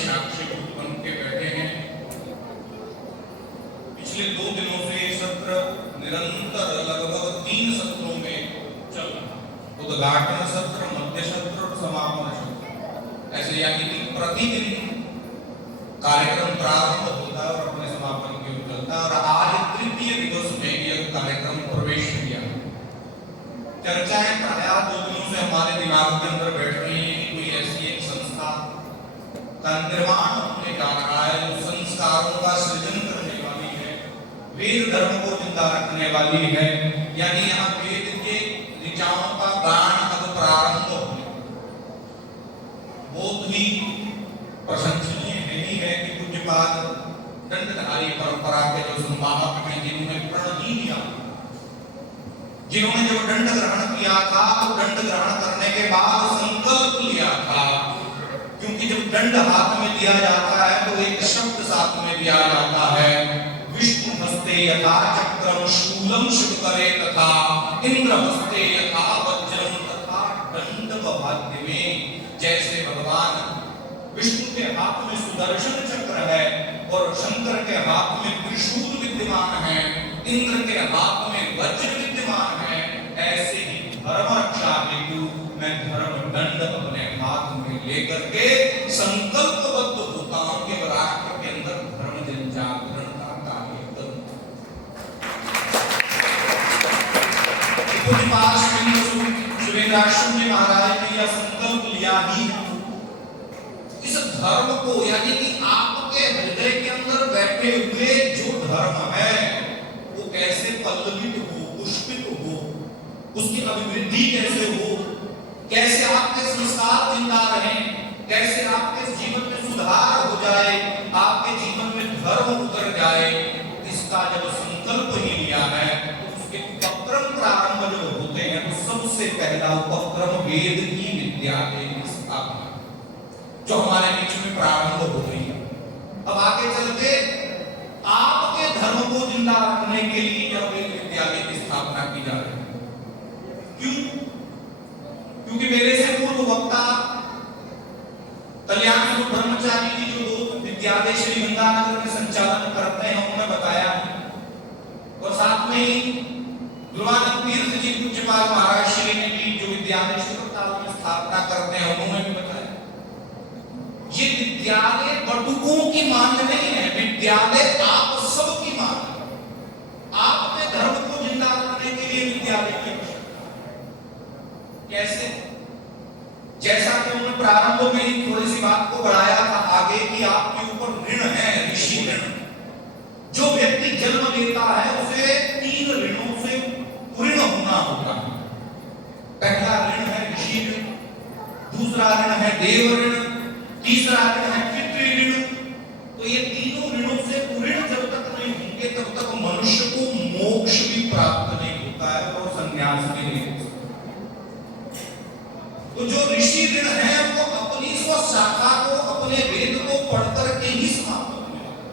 साक्षी बन के बैठे हैं। पिछले 2 दिनों से ये सत्र निरंतर लगभग 3 सत्रों में चल रहा, उद्घाटन सत्र, मध्य सत्र और समापन सत्र, ऐसे यानी कि प्रतिदिन कार्यक्रम प्रारंभ होता है और अपने समापन की ओर चलता है। और आज तृतीय दिवस में यह कार्यक्रम प्रवेश किया। चर्चाएं प्रायः 2 दिनों से हमारे दिमाग के अंदर बैठ रही है कि कोई ऐसी एक संस्था का निर्माण होने जा रहा है जो संस्कारों का सृजन करने वाली है, वेद धर्म को जिंदा रखने वाली है। यानी यहाँ वेद के ऋचाओं का गान अब प्रारंभ हो, बहुत ही प्रशंसनीय है कि पूज्यपाद दंडधारी परंपरा के जो संवाहक हैं, जिन्होंने प्रण ही लिया, जिन्होंने जो दंड ग्रहण किया था, तो दंड ग्रहण करने के बाद संकल्प लिया था। क्योंकि जब दंड हाथ में दिया जाता है तो एक शब्द साथ में दिया जाता है, विष्णु हस्ते यथा चक्रम शूलम शुभकरे तथा इंद्र हस्ते यथा वज्रम तथा दंड वाद्य में। जैसे भगवान विष्णु के हाथ में सुदर्शन चक्र है और शंकर के हाथ में त्रिशूल विद्यमान है, इंद्र के हाथ में वज्र विद्यमान है, ऐसे ही धर्म रक्षा हेतु मैं धर्म दंड अपने हाथ में लेकर के संकल्पबद्ध होता हूं कि राष्ट्र के अंदर धर्म जन जागरण का कार्य करूं। सुरेंद्राश्रम जी महाराज ने यह संकल्प लिया ही इस धर्म को, यानी कि आपके हृदय के अंदर बैठे हुए जो धर्म है वो कैसे पल्लवित हो, पुष्पित हो, उसकी अभिवृद्धि कैसे हो, कैसे आपके संस्कार जिंदा रहें, कैसे आपके जीवन में सुधार हो जाए, आपके जीवन में धर्म उतर जाए। इसका जब संकल्प ही लिया है तो उसके उपक्रम प्रारंभ जो होते हैं तो सबसे पहला उपक्रम वेद की विद्या की स्थापना जो हमारे बीच में प्रारंभ हो रही है। अब आगे चलते आपके धर्म को जिंदा रखने के लिए यह वेद विद्यालय की स्थापना की जा रही है। क्यों? क्योंकि मेरे से पूर्व वक्ता कल्याण स्वरूप ब्रह्मचारी जी जो 2 विद्यालय श्री गंगानगर में संचालन करते हैं उन्होंने बताया, और साथ में ही गुरुनानक तीर्थ जी पूज्यपाद महाराज श्री ने भी जो विद्यालय शुक्रताल में स्थापना करते हैं उन्होंने भी बताया, ये विद्यालय बटुकों की मांग नहीं है, विद्यालय आप सबकी मांग है। आप अपने धर्म को जिंदा रखने के लिए विद्यालय की आवश्यकता है। कैसे? जैसा कि उन्होंने प्रारंभ में ही थोड़ी सी बात को बढ़ाया था आगे कि आपके ऊपर ऋण है, ऋषि ऋण। जो व्यक्ति जन्म लेता है उसे 3 ऋणों से पूर्ण होना होता है। पहला ऋण है ऋषि ऋण, दूसरा ऋण है देव ऋण, तीसरा ऋण है पितृ ऋण। तो ये तीनों ऋणों से पूर्ण जब तक नहीं होंगे तब तक मनुष्य को मोक्ष भी प्राप्त नहीं होता है और संन्यास भी नहीं होता। तो जो ऋषि ऋण है वो अपनी स्व शाखा को, अपने वेद को पढ़कर के ही समाप्त होने वाला।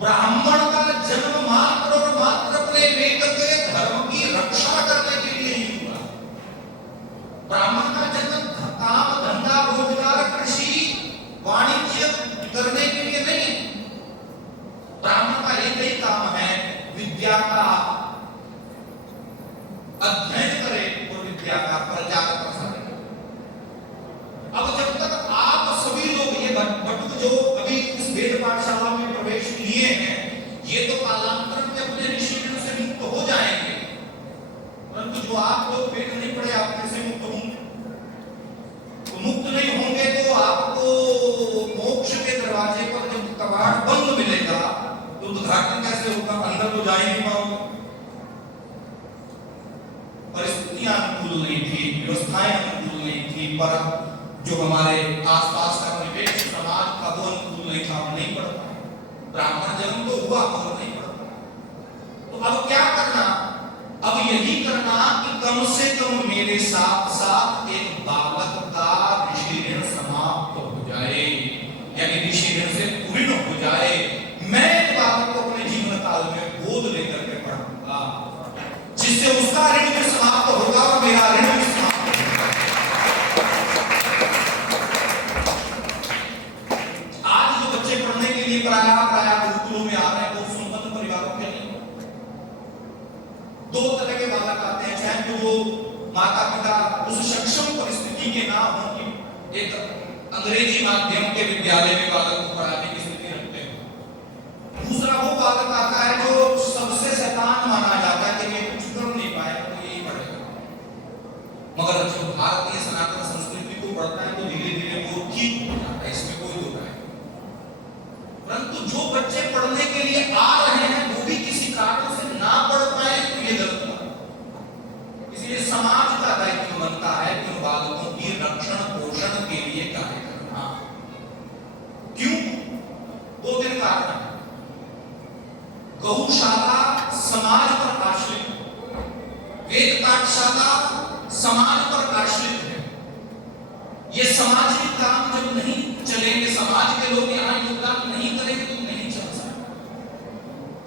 ब्राह्मण का जन्म मात्र और मात्र अपने वेद के धर्म की रक्षा करने के लिए ही हुआ। ब्राह्मण का जन्म काम धंधा रोजगार कृषि वाणिज्य करने के लिए नहीं। ब्राह्मण का एक ही काम है विद्या का अध्ययन करे और विद्या का प्रचार प्रसार करे। अब जब तक आप सभी लोग ये बटुक जो अभी इस वेद पाठशाला में प्रवेश लिए हैं ये तो कालांतर में अपने ऋषि ऋण से मुक्त हो जाएंगे, परंतु जो आप लोग वेद नहीं पढ़े आप कैसे मुक्त होंगे? तो मुक्त नहीं होंगे तो आपको मोक्ष के दरवाजे पर जब कबाड़ बंद मिलेगा तो उद्घाटन कैसे होगा? अंदर तो जा ही नहीं पाओगे। परिस्थितियां अनुकूल नहीं थी, व्यवस्थाएं अनुकूल नहीं थी, पर जो हमारे आसपास का निवेश समाज था वो अनुकूल नहीं था, नहीं पढ़ पाए। ब्राह्मण जन्म तो हुआ मगर नहीं पढ़ पाए। तो अब क्या करना? अब यही करना कि कम से कम मेरे साथ साथ एक बालक का ऋषि ऋण समाप्त हो जाए, यानी ऋषि ऋण से पूर्ण हो जाए। मैं एक बालक को अपने जीवन काल में गोद लेकर के पढ़ाऊंगा जिससे उसका ऋण भी समाप्त होगा और मेरा ऋण भी समाप्त होगा। तो वो माता पिता उस सक्षम परिस्थिति के ना हो कि एक अंग्रेजी माध्यम के विद्यालय में बालक को पढ़ाने की स्थिति रखते हैं। दूसरा वो बालक आता है जो सबसे शैतान माना जाता है कि ये कुछ कर नहीं पाएगा तो यही पढ़ेगा, मगर जब भारतीय सनातन संस्कृति को पढ़ता है तो धीरे धीरे वो ठीक हो जाता है, इसमें कोई दो राय नहीं। परंतु जो बच्चे पढ़ने के लिए आ रहे हैं वो भी किसी कारण से ना पढ़ पाए तो ये गलत बात है। इसलिए समाज का दायित्व बनता है कि उन बालकों की रक्षण पोषण के लिए कार्य करना। क्यों? दो तीन कारण। गौशाला समाज पर आश्रित, वेद पाठशाला समाज पर आश्रित है। ये सामाजिक काम जब नहीं चलेंगे, समाज के लोग यहाँ योगदान नहीं करेंगे तो नहीं चल सकता।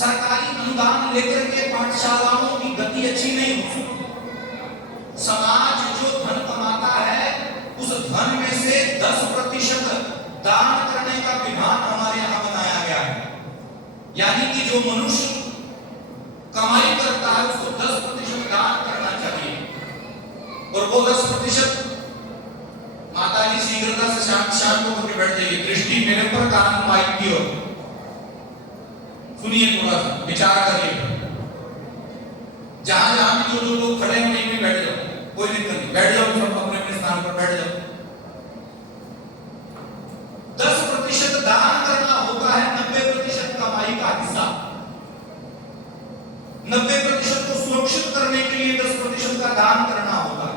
सरकारी अनुदान लेकर के पाठशालाओं की गति अच्छी नहीं हो सकती। समाज जो धन कमाता है उस धन में से 10% दान करने का विधान हमारे यहाँ बनाया गया है। यानी कि जो मनुष्य कमाई करता है उसको 10% दान करना चाहिए, और वो 10% माता जी शीघ्रता से शाम को करके बैठ जाइए, दृष्टि मेरे पर, कान माइक की ओर, सुनिए, थोड़ा सा विचार करिए। जहां जहां भी जो लोग खड़े हैं वहीं पे बैठ जाओ, कोई दिक्कत नहीं, बैठ जाओ, सब अपने अपने स्थान पर बैठ जाओ। 10% दान करना होता है 90% कमाई का हिस्सा। 90% को सुरक्षित करने के लिए 10% का दान करना होता है।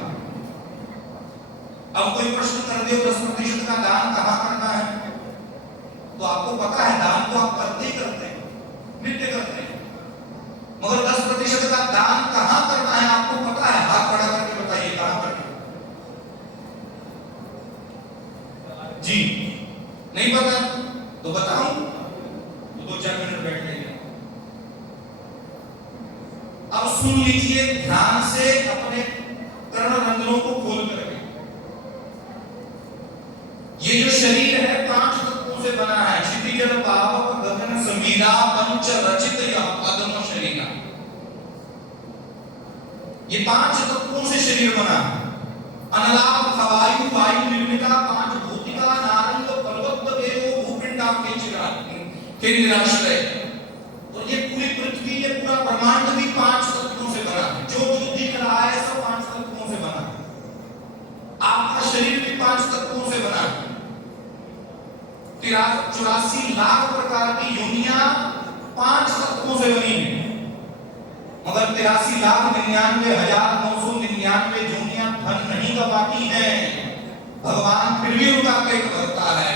अब कोई प्रश्न कर दे 10% का दान कहां करना है, तो आपको पता है दान तो आप करते ही करते हैं, नित्य करते हैं, मगर 10% का दान कहां करना है आपको पता है? हाथ खड़ा करके बताइए कहां करना जी? नहीं पता तो बताऊं तो 2-4 मिनट बैठ जाइए। अब सुन लीजिए ध्यान से, अपने कर्णरंध्रों को खोल करके। ये जो शरीर है 5 तत्वों से बना है। क्षितिजल पावक गगन संविदा पंच रचित यह पद्म शरीर। ये 5 तत्वों से शरीर बना है। अनलाप खवायु वायु निर्मिता 5 भूतिका नारंग पर्वत देवो भूपिंडा के निराश्रय। तो ये पूरी पृथ्वी, ये पूरा ब्रह्मांड भी 5 तत्वों से बना है। जो जो दिख रहा है सब 5 तत्वों से बना है। आपका शरीर भी 5 तत्वों से बना है। 84 लाख प्रकार की योनियां 5 तत्वों से बनी है, मगर 83,99,999 योनियां धन नहीं कमाती हैं। भगवान फिर भी उनका पेट भरता है,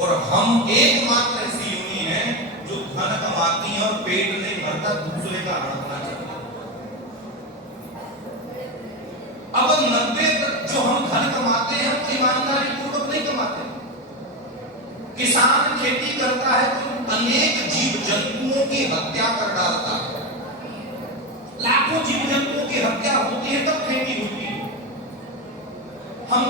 और हम एकमात्र ऐसी योनि है जो धन कमाती है और पेट नहीं भरता, दूसरे का हड़पना चाहता है। अब 90 जो हम धन कमाते हैं वो ईमानदारी पूर्वक नहीं कमाते। किसान खेती करता है तो अनेक जीव जंतुओं की हत्या कर डालता है। लाखों जीव जंतुओं की हत्या होती है तब खेती होती है। हम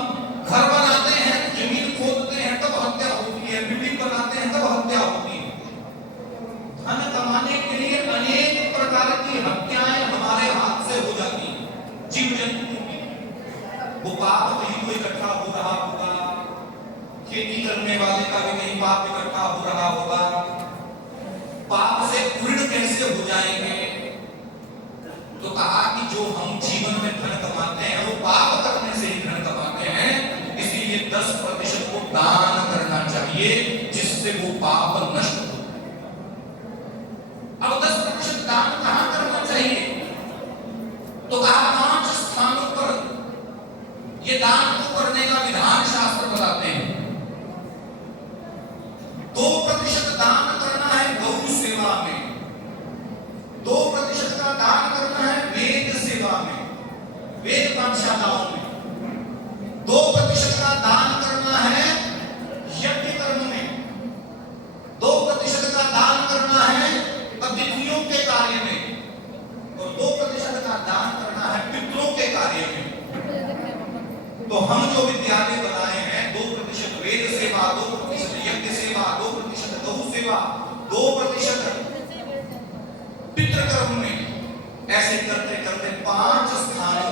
घर बनाते हैं, जमीन खोदते हैं तब हत्या होती है, बिल्डिंग बनाते हैं तब हत्या होती है। धन कमाने के लिए अनेक प्रकार की हत्याएं हमारे हाथ से हो जाती हैं जीव जंतुओं की। वो पाप कहीं तो इकट्ठा हो रहा होगा, खेती करने वाले का भी नहीं पाप इकट्ठा हो रहा होगा। पाप से पूर्ण कैसे हो जाएंगे? तो कहा कि जो हम जीवन में धन कमाते हैं वो पाप करने से ही धन कमाते हैं, इसीलिए 10% को दान करना चाहिए जिससे वो पाप नष्ट हो। अब 10% दान कहां करना चाहिए? तो कहा 5 स्थानों पर ये दान को करने का विधान शास्त्र बताते हैं। 2% दान करना है गौ सेवा में, 2% का दान करना है वेद सेवा में, वेद पाठशालाओं में, 2% का दान करना है यज्ञ कर्म में, 2% का दान करना है अतिथियों के कार्य में, और 2% का दान करना है पितरों के कार्य में। तो हम जो विद्यालय बनाए हैं 2% वेद सेवा, 2% यज्ञ सेवा, 2% गौ सेवा, 2% पितृ कर्म में, ऐसे करते करते 5 स्थानों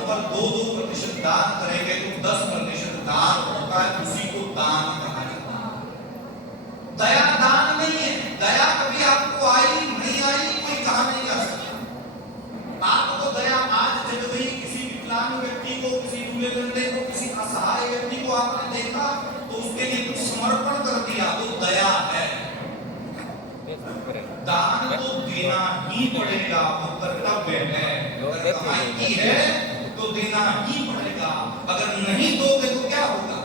दान करेंगे तो 10% दान होता है, उसी को दान कहा जाता है। दया दान नहीं है। दया कभी आपको आई नहीं आई कोई कहा नहीं जा सकता। आपको दया आज जग गई, किसी विकलांग व्यक्ति को, किसी दूल्हे लंगड़े को, किसी असहाय व्यक्ति को आपने देखा तो उसके लिए कुछ समर्पण कर दिया, तो दया है। दान तो देना ही पड़ेगा, वो कर्तव्य है। अगर कमाई की है तो देना ही पड़ेगा, अगर नहीं दोगे तो क्या होगा?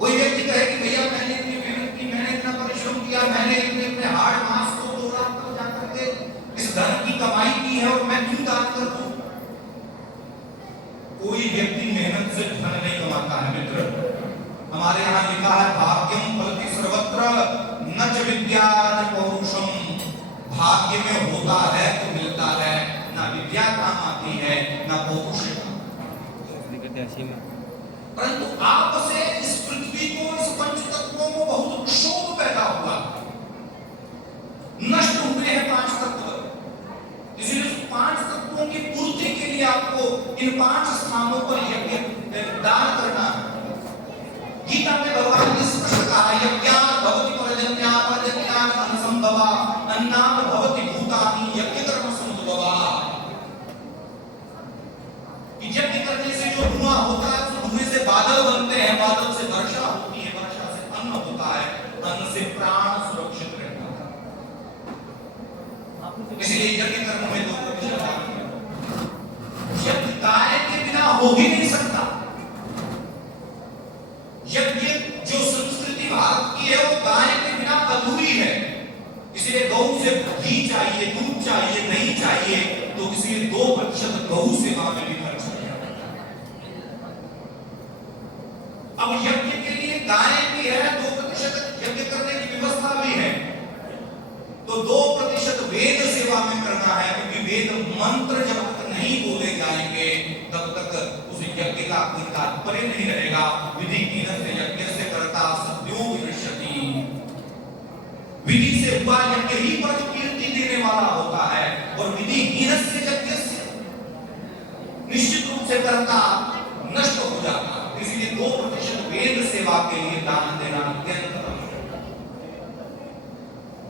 कोई व्यक्ति कहे कि भैया मैंने इतनी मेहनत की, मैंने इतना परिश्रम किया, मैंने अपने हार्ड मास को 2 लाख तक जाकर के इस धन की कमाई की है और मैं क्यों दान कर दूं? कोई व्यक्ति मेहनत से धन नहीं कमाता है मित्र। हमारे यहाँ लिखा है भाग्यम फलति सर्वत्र न च विद्या न पौरुषम। भाग्य में होता है तो मिलता है, ना विद्या काम आती है ना पौरुष। परंतु आपसे इस पृथ्वी को, इस पंच तत्वों को बहुत क्षोभ पैदा हुआ, नष्ट हुए हैं 5 तत्व। इसलिए 5 तत्वों की पूर्ति के लिए आपको इन 5 स्थानों पर यज्ञ दान करना। गीता में भगवान ने स्पष्ट कहा है यज्ञात् भवति परजन्या परजन्यात् अन्नसंभवा अन्नात् भवति भूतानि यज्ञ कर्म समुद्भवा। यज्ञ करने से जो धुआं होता है उस धुएं से बादल बनते हैं, बादल से वर्षा होती है, वर्षा से अन्न होता है, अन्न से प्राण सुरक्षित रहता है। इसलिए यज्ञ कर्म में 2% यज्ञ कार्य के बिना हो ही नहीं सकता। यज्ञ जो संस्कृति भारत की है वो गाय के बिना अधूरी है। इसलिए गौ से घी चाहिए, दूध चाहिए, दही चाहिए, तो इसलिए 2% गौ सेवा में भी खर्च किया। अब यज्ञ के लिए गाय भी है, 2% यज्ञ करने की व्यवस्था भी है, तो 2% वेद सेवा में करना है, क्योंकि वेद मंत्र जब तक नहीं बोले जाएंगे तब तक उस यज्ञ का कोई तात्पर्य नहीं रहेगा। विधि हीनस्य यज्ञस्य कर्ता सद्यो विनश्यति। विधि से हुआ यज्ञ ही परम कीर्ति देने वाला होता है, और विधि हीनस्य यज्ञस्य निश्चित रूप से कर्ता नष्ट हो जाता है। इसलिए 2% वेद सेवा के लिए दान देना अत्यंत आवश्यक है।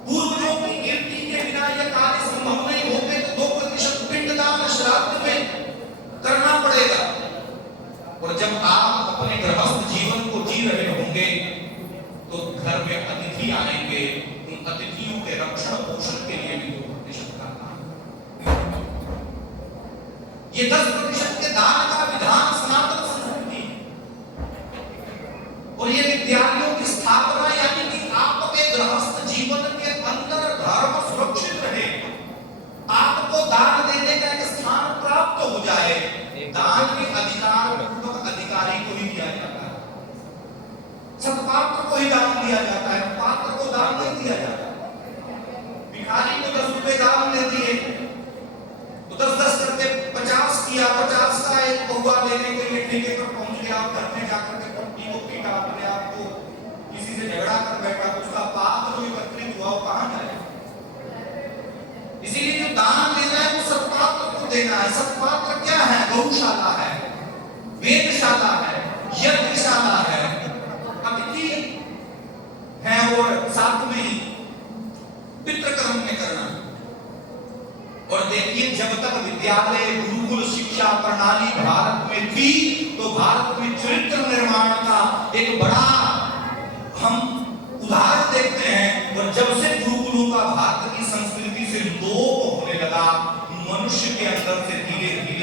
पूर्वजों की कीर्ति के बिना यह कार्य संभव नहीं होते, तो 2% पिंडदान श्राद्ध में करना पड़ेगा। और जब आप अपने गृहस्थ जीवन को जी रहे होंगे तो घर में अतिथि आएंगे, उन अतिथियों के रक्षण पोषण के लिए भी 2% का दान। ये 10% के दान का विधान सनातन संस्कृति, और ये विद्यालयों की स्थापना, यानी कि आपके गृहस्थ जीवन के अंदर धर्म सुरक्षित रहे, आपको दान देने का एक स्थान प्राप्त हो जाए। दान के अधिकार पूर्वक अधिकारी को ही दिया जाता है, सत्पात्र को ही दान दिया जाता है, पात्र को दान नहीं दिया जाता। भिखारी को 10 रुपए दान दे दिए तो 10-10 करके 50 किया, 50 का एक पहुआ लेने के लिए ठेके पर पहुंच गया, घर में जाकर के पट्टी को पीटा, अपने आप को किसी से झगड़ा कर बैठा, तो उसका पाप जो एकत्रित हुआ वो कहां जाए? इसीलिए जो दान देना है वो सत्पात्र को देना है। सत्पात्र क्या है? गौशाला है, वेदशाला है, यज्ञशाला है, अतिथि है, और साथ में पितृकर्म में करना। और देखिए, जब तक विद्यालय गुरुकुल शिक्षा प्रणाली भारत में थी तो भारत में चरित्र निर्माण का एक बड़ा हम उदाहरण देखते हैं। और जब से गुरुकुलों का भारत की संस्कृति से लोप होने लगा, मनुष्य के अंदर से धीरे धीरे